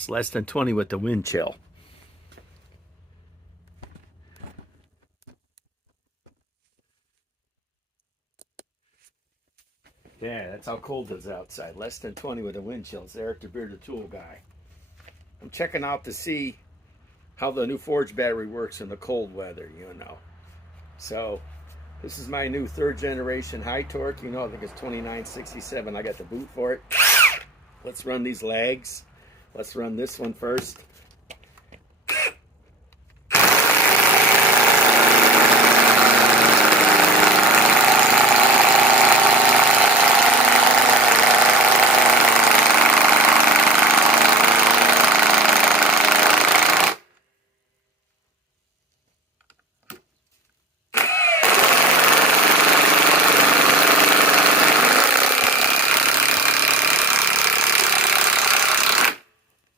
It's less than 20 with the wind chill. Yeah, that's how cold it is outside. Less than 20 with the wind chill. It's Eric the Bearded Tool Guy. I'm checking out to see how the new Forge battery works in the cold weather, you know. So, this is my new 3rd generation high torque. You know, I think it's 2967. I got the boot for it. Let's run these LAGs. Let's run this one first.